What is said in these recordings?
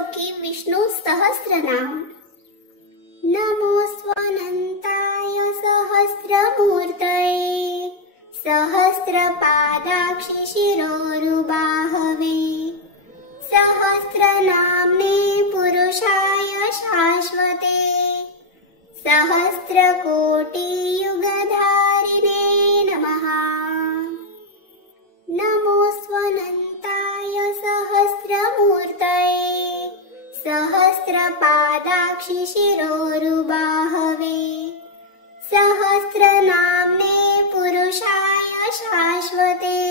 श्लोकी विष्णु सहस्रनाम। नमोऽस्त्वनन्ताय सहस्रमूर्तये सहस्रपादाक्षि शिरोरुबाहवे सहस्रनाम्ने पुरुषाय शाश्वते सहस्रकोटियुगधारिणे नमः। नमोऽस्त्वनन्ताय सहस्रमूर्तये सहस्रपादाक्षि शिरोरुबाहवे सहस्रनाम्ने पुरुषाय शाश्वते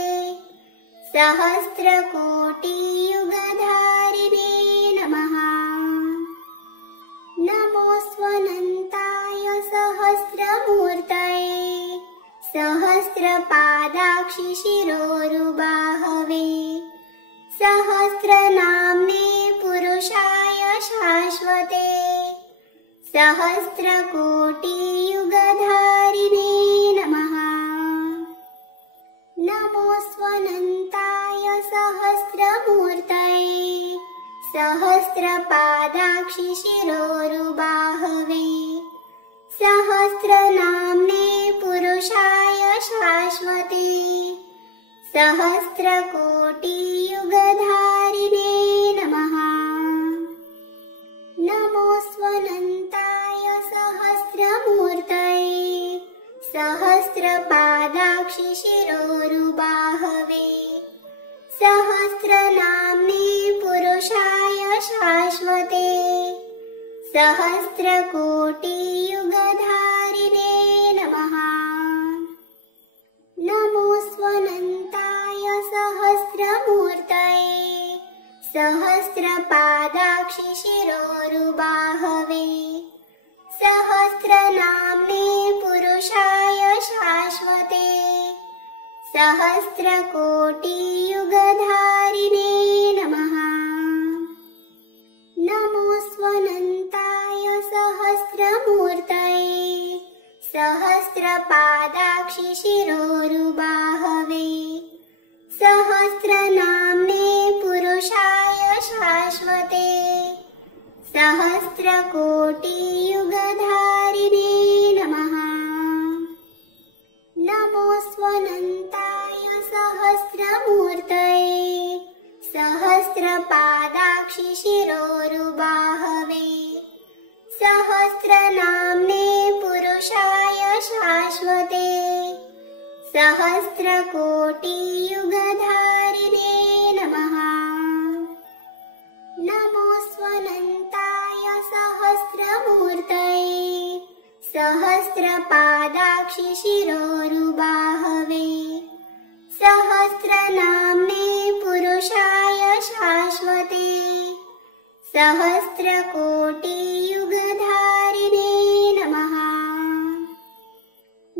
सहस्रकोटियुगधारिणे नमः। नमोऽस्त्वनन्ताय सहस्रमूर्तये सहस्रपादाक्षि शिरोरुबाहवे सहस्रनाम्ने पुरुषाय शाश्वते सहस्रकोटियुगधारिणे नमः। नमोऽस्त्वनन्ताय सहस्रमूर्तये सहस्रपादाक्षि शिरोरुबाहवे सहस्रनाम्ने पुरुषाय शाश्वते सहस्रकोटियुगधारिणे नमः। नमोऽस्त्वनन्ताय सहस्रमूर्तये सहस्रपादाक्षि शिरोरुबाहवे सहस्रनाम्ने पुरुषाय शाश्वते सहस्रकोटियुगधारिणे नमः। नमोऽस्त्वनन्ताय सहस्रमूर्तये सहस्रपादाक्षि शिरोरुबाहवे सहस्रनाम्ने पुरुषाय शाश्वते सहस्रकोटियुगधारिणे नमः। नमोऽस्त्वनन्ताय सहस्रमूर्तये सहस्रपादाक्षि शिरोरुबाहवे सहस्रनाम्ने पुरुषाय शाश्वते सहस्रकोटियुगधारिणे नमः। नमोऽस्त्वनन्ताय सहस्रमूर्तये सहस्रपादाक्षि शिरोरुबाहवे सहस्रनाम्ने पुरुषाय शाश्वते सहस्रकोटियुगधारिणे नमः। नमोऽस्त्वनन्ताय सहस्रमूर्तये सहस्रपादाक्षि शिरोरुबाहवे सहस्रनाम्ने पुरुषाय शाश्वते सहस्रकोटियुगधारिणे नमः।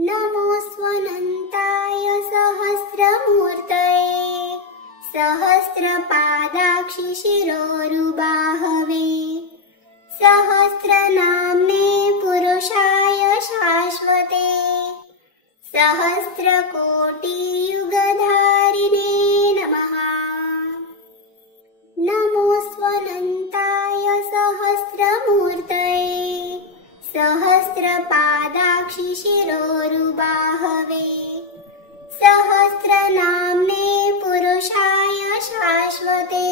नमोऽस्त्वनन्ताय सहस्रमूर्तये सहस्रपादाक्षि शिरोरुबाहवे सहस्रनाम्ने पुरुषाय शाश्वते सहस्रकोटियुगधारिणे नमः। नमोऽस्त्वनन्ताय सहस्रमूर्तये सहस्रपादाक्षि शिरोरुबाहवे सहस्रनाम्ने पुरुषाय शाश्वते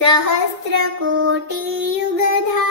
सहस्रकोटियुगधारिणे